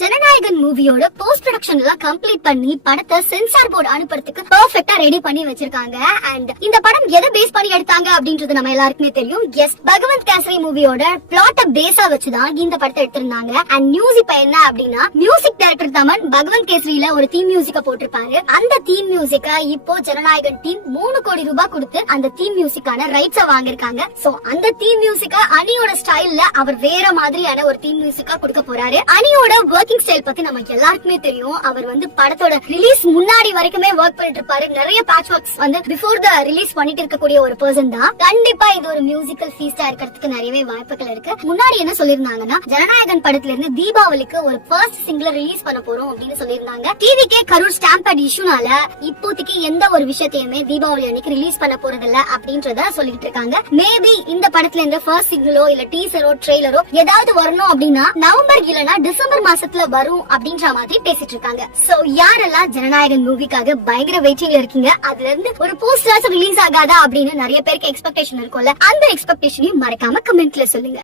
ஜனநாயகன் மூவியோட post production எல்லாம் complete பண்ணி படத்தை சென்சார் போர்டு அனுப்புறதுக்கு பெர்ஃபெக்ட்டா ரெடி பண்ணி வச்சிருக்காங்க. அண்ட் இந்த படம் எதை பேஸ் பண்ணி எடுத்தாங்க அப்படின்றது நம்ம எல்லாருக்குமே தெரியும். எஸ், பகவந்த் கேசரி மூவியோட பிளாட்ட பேஸா வச்சுதான் இந்த படத்தை எடுத்திருந்தாங்க. அண்ட் நியூஸ் இப்ப என்ன அப்படின்னா, மியூசிக் டைரக்டர் தமன் பகவந்த் கேசரியில ஒரு தீம் மியூசிக்க போட்டிருப்பாரு. அந்த தீம் மியூசிக்க இப்போ ஜனநாயகன் டீம் 3 கோடி ரூபாய் கொடுத்து அந்த தீம் மியூசிக்கான ரைட்ஸ வாங்கிருக்காங்க. சோ அந்த தீம் மியூசிக்க அனியோட ஸ்டைல்ல அவர் வேற மாதிரியான ஒரு தீம் மியூசிக்கா கொடுக்க போறாரு. அனியோட ஒர்க்கிங் ஸ்டைல் பத்தி நமக்கு எல்லாருக்குமே தெரியும். அவர் வந்து படத்தோட ரிலீஸ் முன்னாடி வரைக்குமே ஒர்க் பண்ணிட்டு இருப்பாரு. நிறைய பேட்ச் ஒர்க்ஸ் வந்து பிஃபோர் த ரிலீஸ் பண்ணிட்டு இருக்கக்கூடிய ஒரு பர்சன் தான். கண்டிப்பா இது ஒரு மியூசிக்கல் ஃபீஸ்டா இருக்கிறதுக்கு நிறையவே வாய்ப்புகள் இருக்கு. முன்னாடி என்ன சொல்லிருந்தாங்கன்னா, ஜனநாயகன் படத்துல இருந்து தீபாவளிக்கு ஒரு ஃபர்ஸ்ட் சிங்கிள் ரிலீஸ் பண்ண போறோம் அப்படின்னு சொல்லிருந்தாங்க. டிவிகே கரூர் ஸ்டாம்பேட் இஷ்யூனால இப்போதைக்கு எந்த ஒரு விஷயத்தையுமே தீபாவளி அன்னைக்கு ரிலீஸ் பண்ண போறது இல்ல அப்படின்றத சொல்லிட்டு இருக்காங்க. மேபி இந்த படத்துல இருந்து ஃபர்ஸ்ட் சிங்கிளோ இல்ல டீசரோ ட்ரெய்லரோ ஏதாவது வரணும் அப்படின்னா நவம்பர் இல்லனா டிசம்பர் மாசத்துல வரும் அப்படின்ற மாதிரி பேசிட்டு இருக்காங்க. சோ யாரெல்லாம் ஜனநாயகன் மூவிக்காக பயங்கர வெயிட்டிங்ல இருக்கீங்க, அதுல இருந்து ஒரு போஸ்டர் ரிலீஸ் ஆகாதா அப்படின்னு நிறைய பேருக்கு எக்ஸ்பெக்டேஷன் இருக்கும்ல, அந்த எக்ஸ்பெக்டேஷனையும் மறக்காம கமெண்ட்ல சொல்லுங்க.